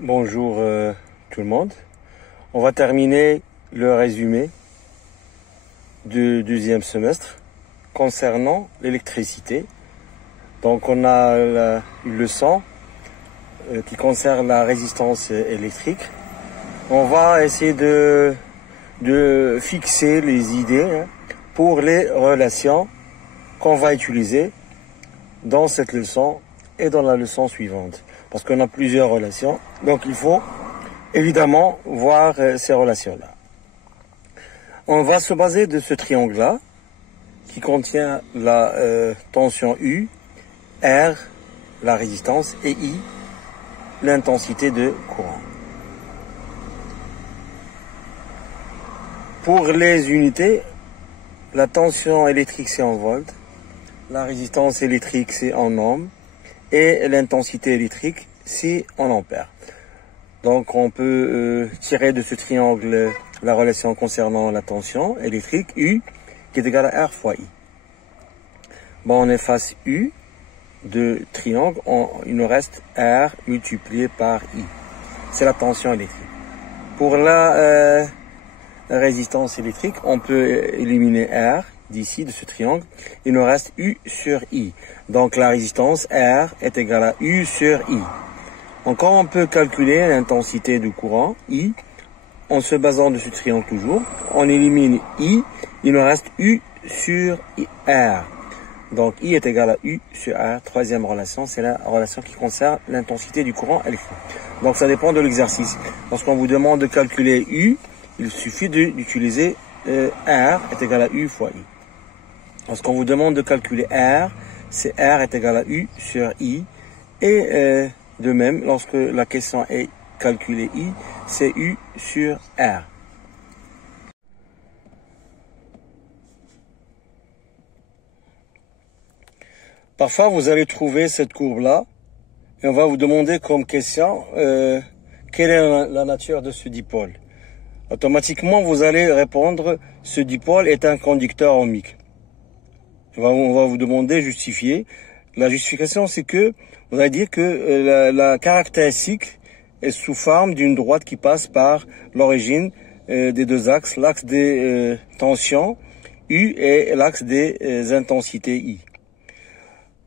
Bonjour tout le monde. On va terminer le résumé du deuxième semestre concernant l'électricité. Donc on a une leçon qui concerne la résistance électrique. On va essayer de fixer les idées pour les relations qu'on va utiliser dans cette leçon et dans la leçon suivante. Parce qu'on a plusieurs relations, donc il faut évidemment voir ces relations-là. On va se baser de ce triangle-là, qui contient la tension U, R, la résistance, et I, l'intensité de courant. Pour les unités, la tension électrique c'est en volts, la résistance électrique c'est en ohms, et l'intensité électrique c'est en ampères. Donc on peut tirer de ce triangle la relation concernant la tension électrique U qui est égale à R fois I. Bon, on efface U de triangle, il nous reste R multiplié par I. C'est la tension électrique. Pour la résistance électrique, on peut éliminer R d'ici, de ce triangle. Il nous reste U sur I. Donc la résistance R est égale à U sur I. Encore on peut calculer l'intensité du courant I en se basant de ce triangle toujours. On élimine I, il nous reste U sur R. Donc I est égal à U sur R. Troisième relation, c'est la relation qui concerne l'intensité du courant électrique. Donc ça dépend de l'exercice. Lorsqu'on vous demande de calculer U, il suffit d'utiliser R est égal à U fois I. Lorsqu'on vous demande de calculer R, c'est R est égal à U sur I. Et de même, lorsque la question est calculer I, c'est U sur R. Parfois, vous allez trouver cette courbe-là et on va vous demander comme question quelle est la nature de ce dipôle. Automatiquement, vous allez répondre ce dipôle est un conducteur ohmique. On va vous demander justifier. La justification, c'est que vous allez dire que la caractéristique est sous forme d'une droite qui passe par l'origine des deux axes, l'axe des tensions U et l'axe des intensités I.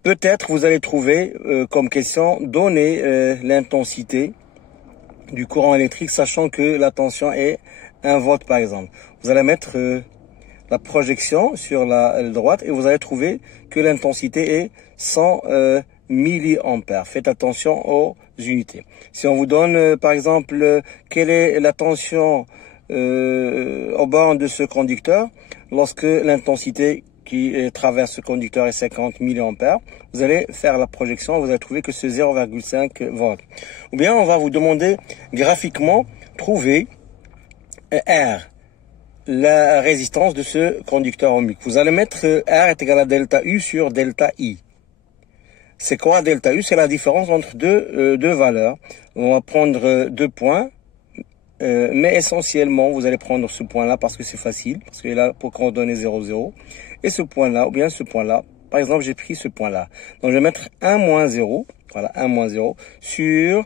Peut-être vous allez trouver comme question donner l'intensité du courant électrique, sachant que la tension est 1 volt par exemple. Vous allez mettre la projection sur la droite et vous allez trouver que l'intensité est 100 milliampères. Faites attention aux unités. Si on vous donne par exemple quelle est la tension au borne de ce conducteur, lorsque l'intensité qui traverse ce conducteur est 50 milliampères, vous allez faire la projection, vous allez trouver que c'est 0,5 volts. Ou bien on va vous demander graphiquement trouver R, la résistance de ce conducteur ohmique. Vous allez mettre R est égal à delta U sur delta I. C'est quoi delta U? C'est la différence entre deux valeurs. On va prendre deux points, mais essentiellement, vous allez prendre ce point-là parce que c'est facile, parce que là, pour coordonner 0, 0. Et ce point-là, ou bien ce point-là, par exemple, j'ai pris ce point-là. Donc, je vais mettre 1 moins 0, voilà, 1 moins 0, sur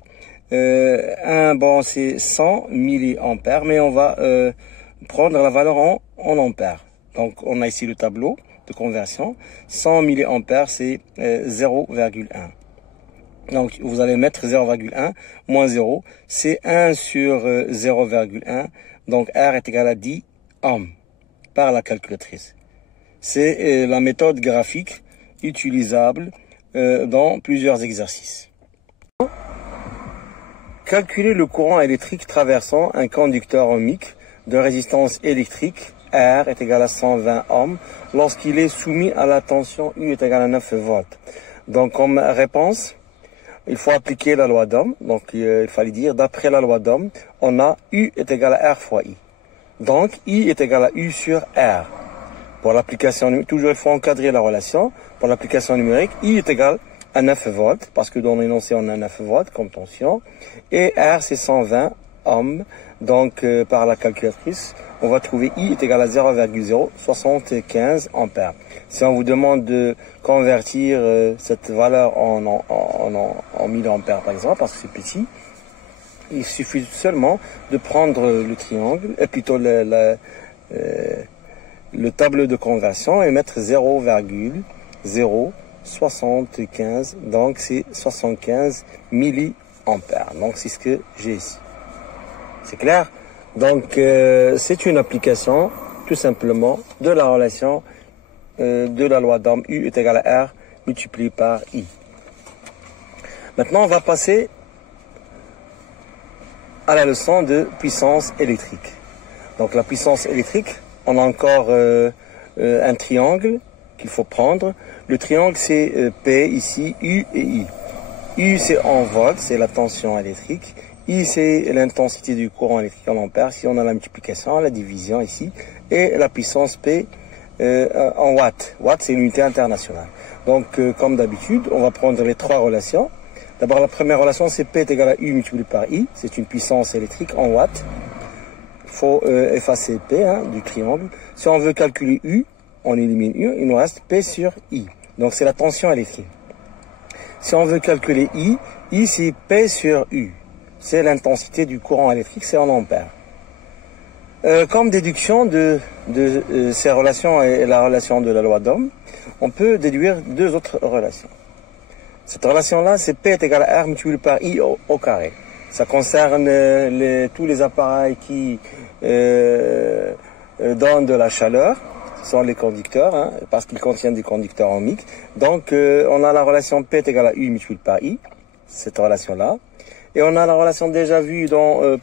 1, bon, c'est 100 milliampères, mais on va prendre la valeur en ampères. Donc, on a ici le tableau de conversion. 100 milliampères, c'est 0,1. Donc, vous allez mettre 0,1 moins 0. C'est 1 sur 0,1. Donc, R est égal à 10 ohms par la calculatrice. C'est la méthode graphique utilisable dans plusieurs exercices. Calculer le courant électrique traversant un conducteur ohmique de résistance électrique R est égal à 120 ohms lorsqu'il est soumis à la tension U est égal à 9 volts. Donc comme réponse, il faut appliquer la loi d'Ohm. Donc il fallait dire d'après la loi d'Ohm, on a U est égal à R fois I. Donc I est égal à U sur R. Pour l'application numérique, toujours il faut encadrer la relation. Pour l'application numérique, I est égal à 9 volts, parce que dans l'énoncé on a 9 volts comme tension. Et R c'est 120 ohms. Donc par la calculatrice, on va trouver I est égal à 0,075 ampères. Si on vous demande de convertir cette valeur en milliampères par exemple, parce que c'est petit, Il suffit seulement de prendre le triangle, et plutôt le tableau de conversion et mettre 0,075, donc c'est 75 milliampères. Donc c'est ce que j'ai ici. C'est clair? Donc c'est une application tout simplement de la relation de la loi d'Ohm, U est égal à R multiplié par I. Maintenant on va passer à la leçon de puissance électrique. Donc la puissance électrique, on a encore un triangle qu'il faut prendre. Le triangle c'est P ici, U et I. U c'est en volts, c'est la tension électrique. I c'est l'intensité du courant électrique en ampères. Si on a la multiplication, la division ici. Et la puissance P en watts. Watts c'est l'unité internationale. Donc comme d'habitude, on va prendre les trois relations. D'abord, la première relation, c'est P est égal à U multiplié par I. C'est une puissance électrique en watts. Il faut effacer P du triangle. Si on veut calculer U, on élimine U. Il nous reste P sur I. Donc, c'est la tension électrique. Si on veut calculer I c'est P sur U. C'est l'intensité du courant électrique, c'est en ampères. Comme déduction de ces relations et la relation de la loi d'Ohm, on peut déduire deux autres relations. Cette relation-là, c'est P est égal à R multiplié par I au carré. Ça concerne tous les appareils qui donnent de la chaleur. Ce sont les conducteurs, parce qu'ils contiennent des conducteurs ohmiques. Donc, on a la relation P est égal à U multiplié par I, cette relation-là. Et on a la relation déjà vue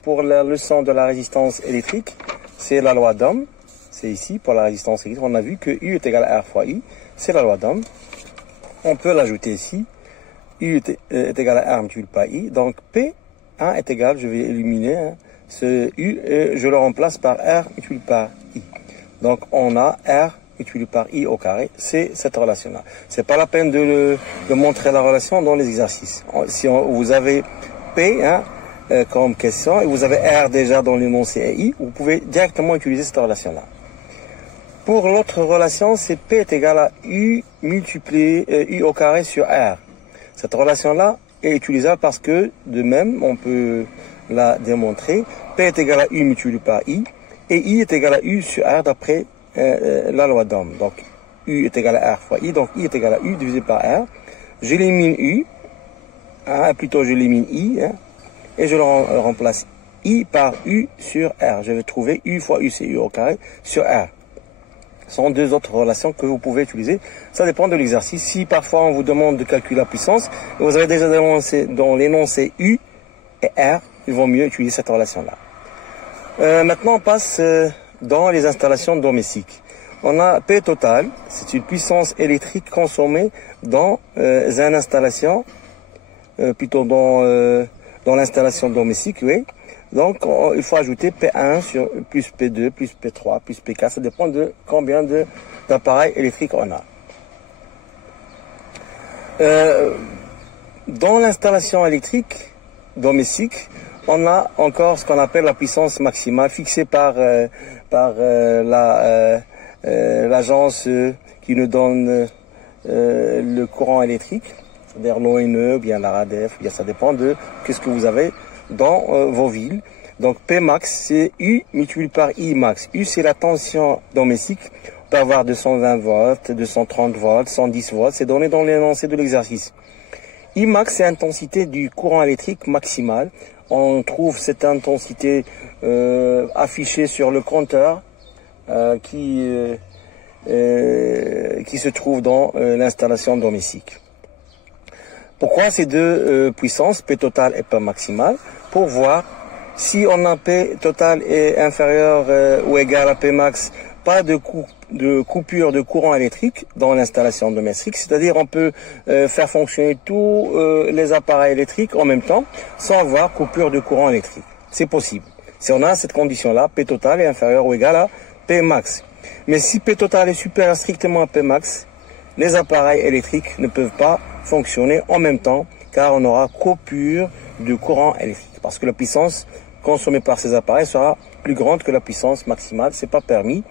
pour la leçon de la résistance électrique. C'est la loi d'Ohm. C'est ici, pour la résistance électrique. On a vu que U est égal à R fois I. C'est la loi d'Ohm. On peut l'ajouter ici. U est égal à R multiplié par I. Donc P est égal, je vais éliminer ce U et je le remplace par R multiplié par I. Donc on a R multiplié par I au carré. C'est cette relation-là. C'est pas la peine de montrer la relation dans les exercices. Si vous avez P comme question et vous avez R déjà dans l'énoncé et I, vous pouvez directement utiliser cette relation-là. Pour l'autre relation, c'est P est égal à U multiplié U au carré sur R. Cette relation-là est utilisable parce que, de même, on peut la démontrer. P est égal à U multiplié par I, et I est égal à U sur R d'après la loi d'Ohm. Donc, U est égal à R fois I, donc I est égal à U divisé par R. J'élimine U, plutôt j'élimine I, et je le remplace I par U sur R. Je vais trouver U fois U, c'est U au carré, sur R. Ce sont deux autres relations que vous pouvez utiliser. Ça dépend de l'exercice. Si parfois on vous demande de calculer la puissance, et vous avez déjà dans l'énoncé U et R, il vaut mieux utiliser cette relation-là. Maintenant, on passe dans les installations domestiques. On a P total, c'est une puissance électrique consommée dans une installation, plutôt dans l'installation domestique, oui. Donc, il faut ajouter P1 sur plus P2, plus P3, plus P4. Ça dépend de combien d'appareils électriques on a. Dans l'installation électrique domestique, on a encore ce qu'on appelle la puissance maximale fixée par l'agence qui nous donne le courant électrique, c'est-à-dire l'ONE, bien la RADEF, bien ça dépend de qu'est-ce que vous avez dans vos villes. Donc P max c'est U multiplié par I max. U c'est la tension domestique. On peut avoir 220 volts, 230 volts, 110 volts. C'est donné dans l'énoncé de l'exercice. I max c'est l'intensité du courant électrique maximal. On trouve cette intensité affichée sur le compteur qui se trouve dans l'installation domestique. Pourquoi ces deux puissances, P total et P maximal? Pour voir si on a P total est inférieur ou égal à P max, pas de coupure de courant électrique dans l'installation domestique, c'est-à-dire on peut faire fonctionner tous les appareils électriques en même temps sans avoir coupure de courant électrique. C'est possible. Si on a cette condition-là, P total est inférieur ou égal à P max. Mais si P total est supérieur strictement à P max, les appareils électriques ne peuvent pas fonctionner en même temps car on aura coupure de courant électrique. Parce que la puissance consommée par ces appareils sera plus grande que la puissance maximale, c'est pas permis.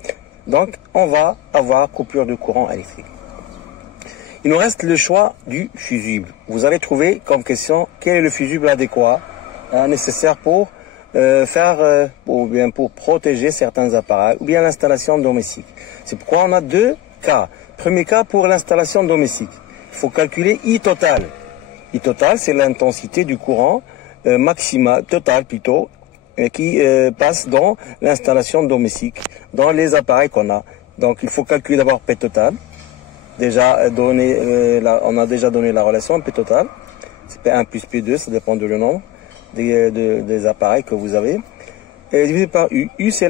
Donc on va avoir coupure de courant électrique. Il nous reste le choix du fusible. Vous allez trouver comme question quel est le fusible adéquat nécessaire pour ou bien pour protéger certains appareils, ou bien l'installation domestique. C'est pourquoi on a deux cas. Premier cas pour l'installation domestique. Il faut calculer I total. I total, c'est l'intensité du courant maximale, totale plutôt, qui passe dans l'installation domestique, dans les appareils qu'on a. Donc il faut calculer d'abord P total. Déjà donné, on a déjà donné la relation P total. C'est P1 plus P2, ça dépend de le nombre des appareils que vous avez. Et divisé par U. U, c'est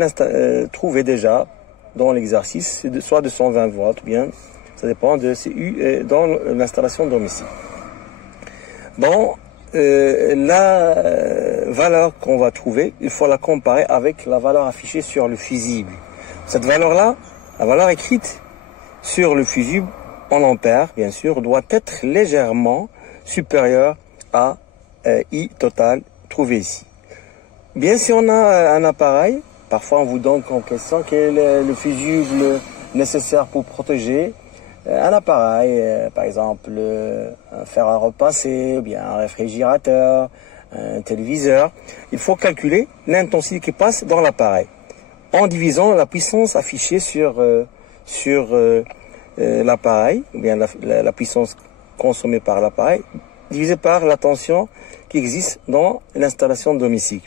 trouvé déjà dans l'exercice, soit 220 volts, ou bien, ça dépend de si U est dans l'installation domestique. Bon, la valeur qu'on va trouver, il faut la comparer avec la valeur affichée sur le fusible. Cette valeur-là, la valeur écrite sur le fusible en ampères, bien sûr, doit être légèrement supérieure à I total trouvé ici. Bien, si on a un appareil, parfois on vous donne en question quel est le fusible nécessaire pour protéger un appareil, par exemple un fer à repasser, ou bien un réfrigérateur, un téléviseur. Il faut calculer l'intensité qui passe dans l'appareil en divisant la puissance affichée sur l'appareil, ou bien la puissance consommée par l'appareil, divisé par la tension qui existe dans l'installation domestique.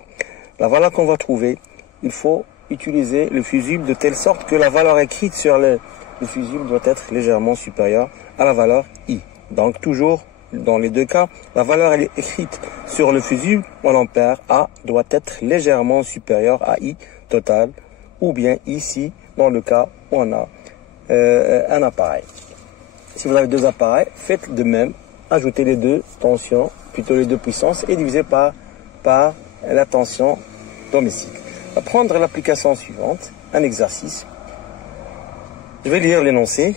La valeur qu'on va trouver, il faut utiliser le fusible de telle sorte que la valeur écrite sur le fusible doit être légèrement supérieure à la valeur I. Donc toujours, dans les deux cas, la valeur écrite sur le fusible en ampères A doit être légèrement supérieure à I total, ou bien ici, dans le cas où on a un appareil. Si vous avez deux appareils, faites de même. Ajoutez les deux tensions, plutôt les deux puissances, et divisez par la tension domestique. On va prendre l'application suivante, un exercice. Je vais lire l'énoncé.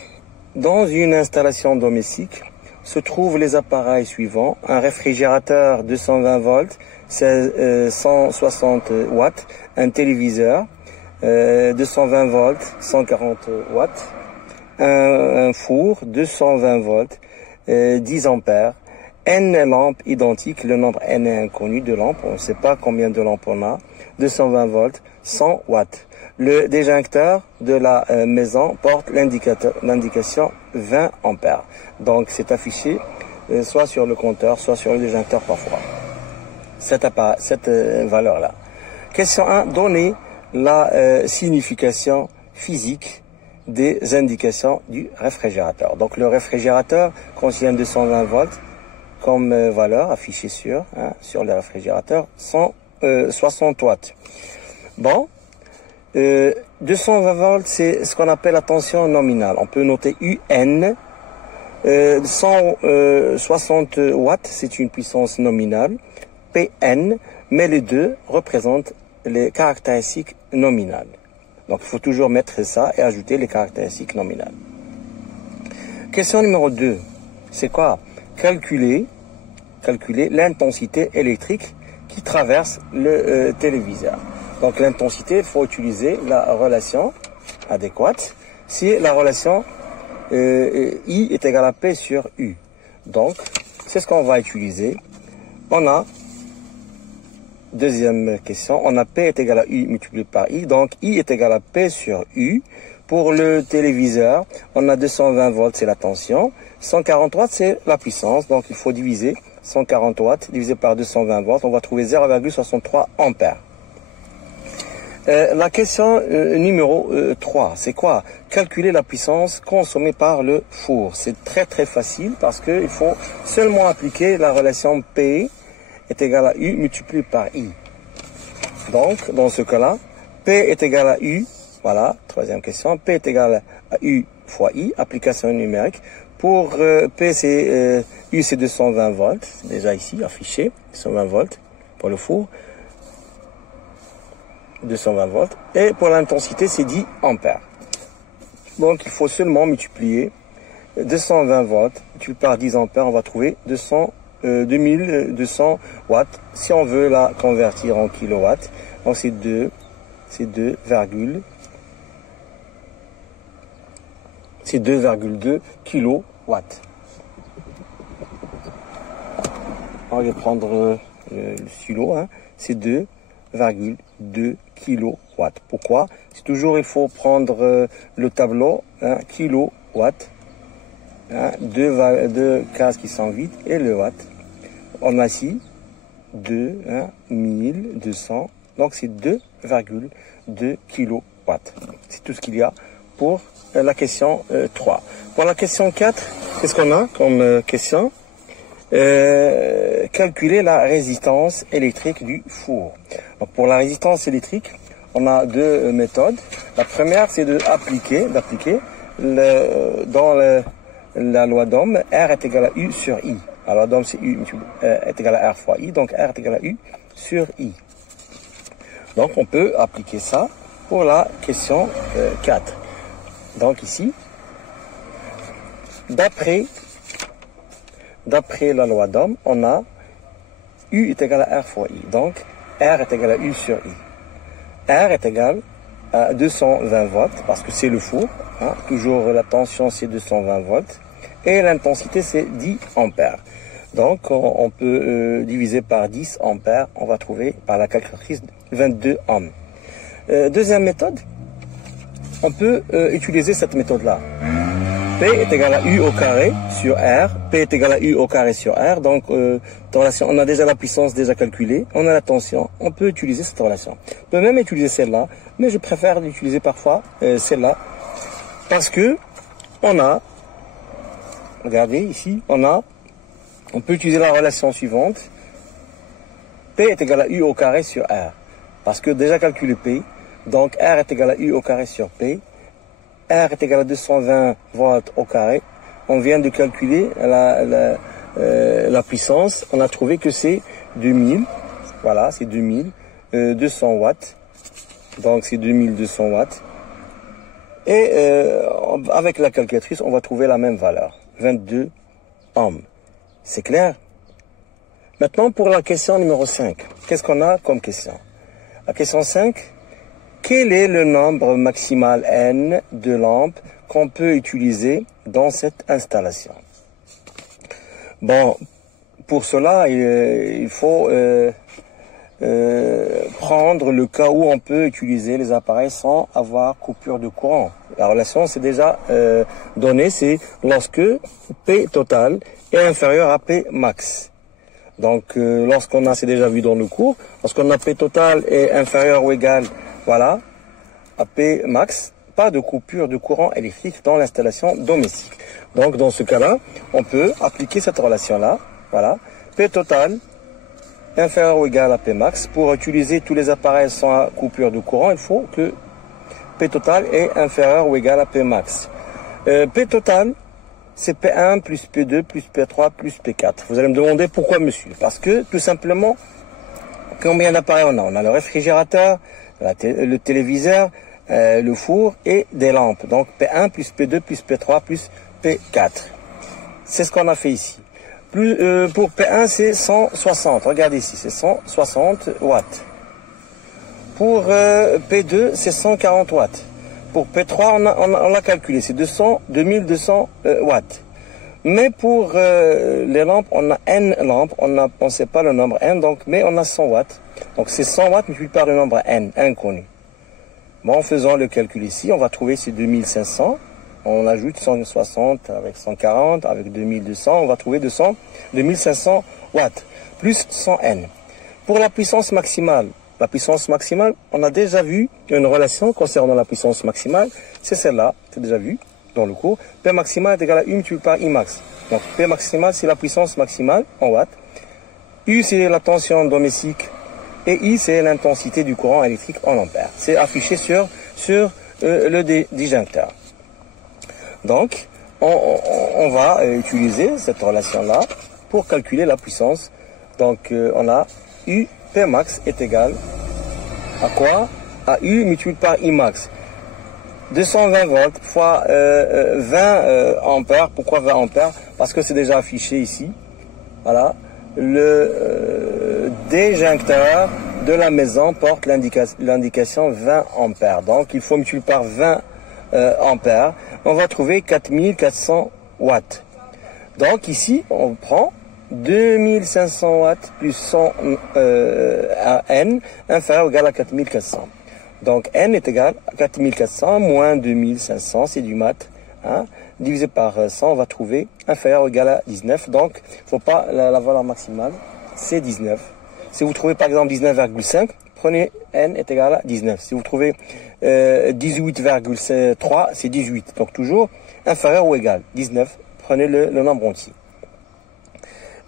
Dans une installation domestique se trouvent les appareils suivants: un réfrigérateur 220 volts, 160 watts, un téléviseur 220 volts, 140 watts, un four 220 volts, 10 ampères, N lampes identiques, le nombre N est inconnu de lampes, on ne sait pas combien de lampes on a, 220 volts, 100 watts. Le déjoncteur de la maison porte l'indication 20 ampères. Donc c'est affiché soit sur le compteur, soit sur le déjoncteur parfois. Cette valeur-là. Question 1, donnez la signification physique des indications du réfrigérateur. Donc le réfrigérateur contient 220 volts comme valeur affichée sur le réfrigérateur, 160 watts. Bon, 220 volts, c'est ce qu'on appelle la tension nominale. On peut noter UN. 160 watts, c'est une puissance nominale. PN, mais les deux représentent les caractéristiques nominales. Donc il faut toujours mettre ça et ajouter les caractéristiques nominales. Question numéro 2. C'est quoi? Calculer l'intensité électrique qui traverse le téléviseur. Donc l'intensité, il faut utiliser la relation adéquate. Si la relation I est égale à P sur U. Donc c'est ce qu'on va utiliser. On a deuxième question, on a P est égal à U multiplié par I, donc I est égal à P sur U. Pour le téléviseur, on a 220 volts, c'est la tension, 140 watts, c'est la puissance, donc il faut diviser 140 watts divisé par 220 volts, on va trouver 0,63 ampères. La question numéro 3, c'est quoi? Calculer la puissance consommée par le four. C'est très très facile parce qu'il faut seulement appliquer la relation P est égal à U multiplié par I. Donc, dans ce cas-là, P est égal à U, voilà, troisième question, P est égal à U fois I, application numérique. Pour P, c'est U, c'est 220 volts, c'est déjà ici affiché, 220 volts pour le four, 220 volts. Et pour l'intensité, c'est 10 ampères. Donc, il faut seulement multiplier 220 volts multiplié par 10 ampères, on va trouver 2200 watts. Si on veut la convertir en kilowatts, donc c'est 2,2 kilowatts. On va prendre le stylo, hein, c'est 2,2 kilowatts. Pourquoi? C'est toujours, il faut prendre le tableau, hein, kilowatts, hein, 2 cases qui sont vides, et le watt. On a ici 1200, donc c'est 2,2 kilowatts. C'est tout ce qu'il y a pour la question 3. Pour la question 4, qu'est-ce qu'on a comme question? Calculer la résistance électrique du four. Donc pour la résistance électrique, on a deux méthodes. La première, c'est d'appliquer dans la loi d'Ohm, R est égal à U sur I. La loi d'Ohm, c'est U est égal à R fois I, donc R est égal à U sur I. Donc on peut appliquer ça pour la question 4. Donc ici, d'après la loi d'Ohm, on a U est égal à R fois I. Donc, R est égal à U sur I. R est égal à 220 volts, parce que c'est le four. Hein, toujours la tension, c'est 220 volts. Et l'intensité, c'est 10 ampères. Donc, on peut diviser par 10 ampères. On va trouver par la calculatrice 22 ohms. Deuxième méthode, on peut utiliser cette méthode-là. P est égal à U au carré sur R. P est égal à U au carré sur R. Donc, relation, on a déjà la puissance déjà calculée. On a la tension. On peut utiliser cette relation. On peut même utiliser celle-là. Mais je préfère l'utiliser parfois celle-là. Parce que on a, regardez ici, on peut utiliser la relation suivante. P est égal à U au carré sur R. Parce que déjà calculé P. Donc, R est égal à U au carré sur P. R est égal à 220 volts au carré. On vient de calculer la puissance. On a trouvé que c'est 2000. Voilà, c'est 2200 watts. Donc c'est 2200 watts. Et avec la calculatrice, on va trouver la même valeur. 22 ohms. C'est clair? Maintenant, pour la question numéro 5. Qu'est-ce qu'on a comme question? La question 5. Quel est le nombre maximal N de lampes qu'on peut utiliser dans cette installation? Bon, pour cela, il faut prendre le cas où on peut utiliser les appareils sans avoir coupure de courant. La relation, c'est déjà donnée, c'est lorsque P total est inférieur à P max. Donc, lorsqu'on a, c'est déjà vu dans le cours, lorsqu'on a P total est inférieur ou égal, voilà, à P max, pas de coupure de courant électrique dans l'installation domestique. Donc, dans ce cas-là, on peut appliquer cette relation-là, voilà, P total inférieur ou égal à P max. Pour utiliser tous les appareils sans coupure de courant, il faut que P total est inférieur ou égal à P max. P total, c'est P1 plus P2 plus P3 plus P4. Vous allez me demander pourquoi, monsieur? Parce que, tout simplement, combien d'appareils on a? On a le réfrigérateur, le téléviseur, le four et des lampes. Donc P1 plus P2 plus P3 plus P4. C'est ce qu'on a fait ici. Pour P1, c'est 160. Regardez ici, c'est 160 watts. Pour P2, c'est 140 watts. Pour P3, on a calculé, c'est 2200 watts. Mais pour les lampes, on a N lampes, on ne sait pas le nombre N, donc, mais on a 100 watts. Donc c'est 100 watts multiplié par le nombre N, inconnu. Bon, en faisant le calcul ici, on va trouver ces 2500. On ajoute 160 avec 140, avec 2200, on va trouver 2500 watts, plus 100 N. Pour la puissance maximale, on a déjà vu une relation concernant la puissance maximale, c'est celle-là, c'est déjà vu dans le cours. P maximal est égal à U multiplié par I max. Donc P maximal, c'est la puissance maximale en watts. U, c'est la tension domestique. Et I, c'est l'intensité du courant électrique en ampères. C'est affiché sur le disjoncteur. Donc, on va utiliser cette relation-là pour calculer la puissance. Donc, on a U, P max est égal à quoi? À U multiplié par I max. 220 volts fois 20 ampères. Pourquoi 20 ampères? Parce que c'est déjà affiché ici. Voilà. Le disjoncteur de la maison porte l'indication 20 ampères. Donc, il faut multiplier par 20 ampères. On va trouver 4400 watts. Donc, ici, on prend 2500 watts plus 100 à N inférieur ou égal à 4400. Donc N est égal à 4400 moins 2500, c'est du maths. Hein, divisé par 100, on va trouver inférieur ou égal à 19. Donc, il ne faut pas la valeur maximale, c'est 19. Si vous trouvez par exemple 19,5, prenez N est égal à 19. Si vous trouvez 18,3, c'est 18. Donc toujours inférieur ou égal 19. Prenez le nombre entier.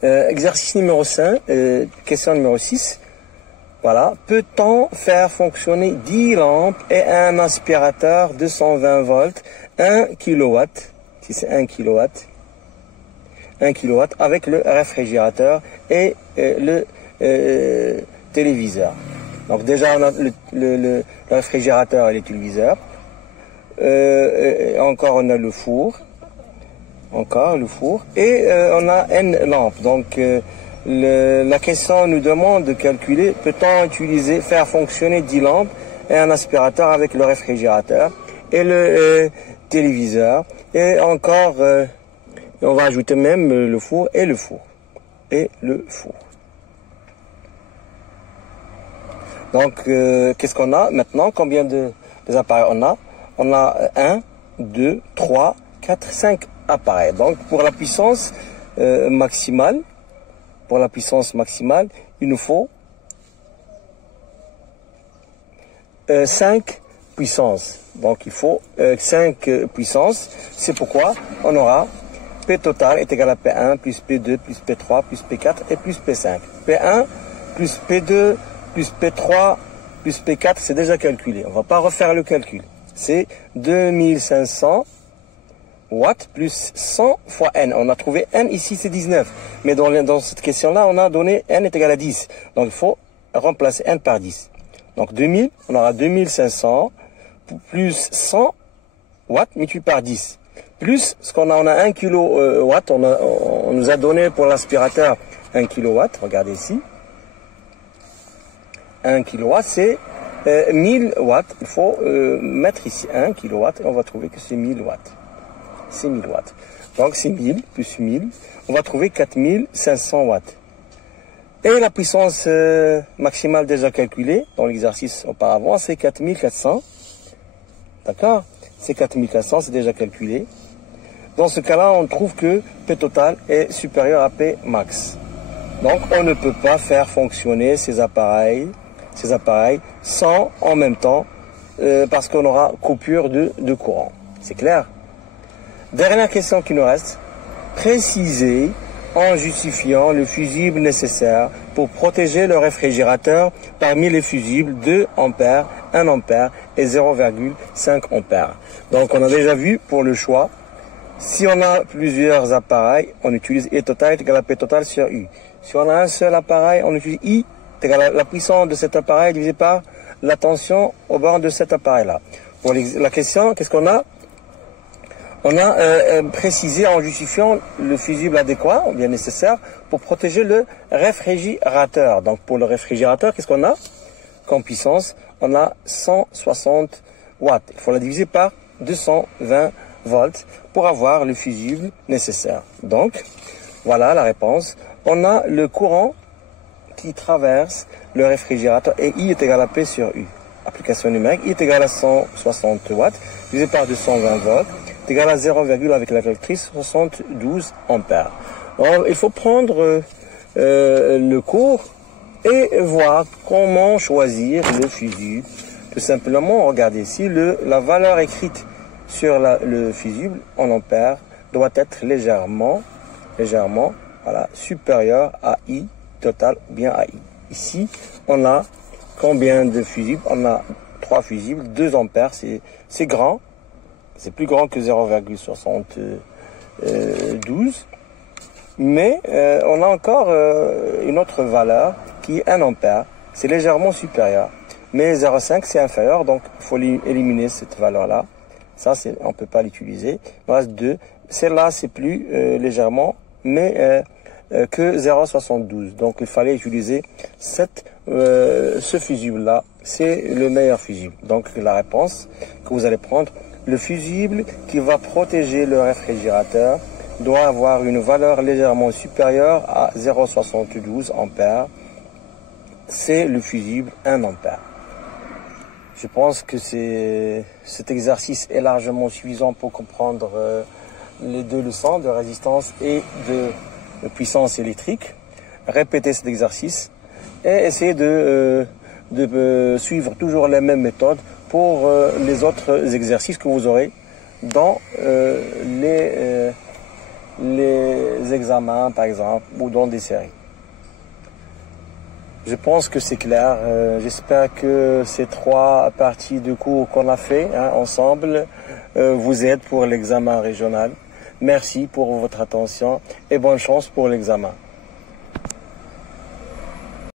Exercice numéro 5, question numéro 6. Voilà. Peut-on faire fonctionner 10 lampes et un aspirateur 220 volts, 1 kW, si c'est 1 kW, 1 kW avec le réfrigérateur et le téléviseur. Donc déjà on a le réfrigérateur et le téléviseur. Encore on a le four. Encore le four. Et on a N lampes. Donc la question nous demande de calculer, peut-on faire fonctionner 10 lampes et un aspirateur avec le réfrigérateur et le téléviseur. Et encore, on va ajouter même le four et le four. Et le four. Donc, qu'est-ce qu'on a maintenant? Combien d'appareils on a? On a 1, 2, 3, 4, 5 appareils. Donc, pour la puissance maximale, il nous faut 5 puissances. Donc, il faut 5 puissances. C'est pourquoi on aura P total est égal à P1 plus P2 plus P3 plus P4 et plus P5. P1 plus P2 plus P3 plus P4, c'est déjà calculé. On ne va pas refaire le calcul. C'est 2500 watts plus 100 fois N. On a trouvé N ici, c'est 19. Mais dans cette question-là, on a donné N est égal à 10. Donc, il faut remplacer N par 10. Donc, 2000, on aura 2500 plus 100 watts multiplié par 10. Plus ce qu'on a, on a 1 kW. On nous a donné pour l'aspirateur 1 kW. Regardez ici. 1 kW, c'est 1000 watts. Il faut mettre ici 1 kW et on va trouver que c'est 1000 watts. C'est 1000 watts. Donc c'est 1000 plus 1000. On va trouver 4500 watts. Et la puissance maximale déjà calculée dans l'exercice auparavant, c'est 4400. D'accord? C'est 4400, c'est déjà calculé. Dans ce cas-là, on trouve que P total est supérieur à P max. Donc on ne peut pas faire fonctionner ces appareils sans en même temps parce qu'on aura coupure de courant. C'est clair? Dernière question qui nous reste. Préciser en justifiant le fusible nécessaire pour protéger le réfrigérateur parmi les fusibles 2 ampères, 1 ampère et 0,5 ampères. Donc on a déjà vu pour le choix, si on a plusieurs appareils, on utilise I total est égal à P total sur U. Si on a un seul appareil, on utilise I est égal à la puissance de cet appareil divisé par la tension au bord de cet appareil-là. Pour la question, qu'est-ce qu'on a? On a précisé en justifiant le fusible adéquat, ou bien nécessaire, pour protéger le réfrigérateur. Donc pour le réfrigérateur, qu'est-ce qu'on a comme puissance? On a 160 watts. Il faut la diviser par 220 volts pour avoir le fusible nécessaire. Donc, voilà la réponse. On a le courant qui traverse le réfrigérateur et I est égal à P sur U. Application numérique, I est égal à 160 watts divisé par 220 volts. C'est égal à 0, avec la calculatrice 72 ampères. Alors, il faut prendre le cours et voir comment choisir le fusible. Tout simplement, regardez ici, la valeur écrite sur le fusible en ampères doit être légèrement voilà, supérieure à I total ou bien à I. Ici, on a combien de fusibles? On a 3 fusibles, 2 ampères, c'est grand. C'est plus grand que 0,72. Mais on a encore une autre valeur qui est 1 ampère. C'est légèrement supérieur. Mais 0,5 c'est inférieur, donc il faut éliminer cette valeur-là. Ça, on ne peut pas l'utiliser. Il reste 2. Celle-là, c'est plus légèrement, mais que 0,72. Donc il fallait utiliser ce fusible-là. C'est le meilleur fusible. Donc la réponse que vous allez prendre, le fusible qui va protéger le réfrigérateur doit avoir une valeur légèrement supérieure à 0,72 ampères. C'est le fusible 1 ampère. Je pense que cet exercice est largement suffisant pour comprendre les deux leçons de résistance et de puissance électrique. Répétez cet exercice et essayez de suivre toujours les mêmes méthodes pour les autres exercices que vous aurez dans les examens, par exemple, ou dans des séries. Je pense que c'est clair. J'espère que ces 3 parties de cours qu'on a fait ensemble vous aident pour l'examen régional. Merci pour votre attention et bonne chance pour l'examen.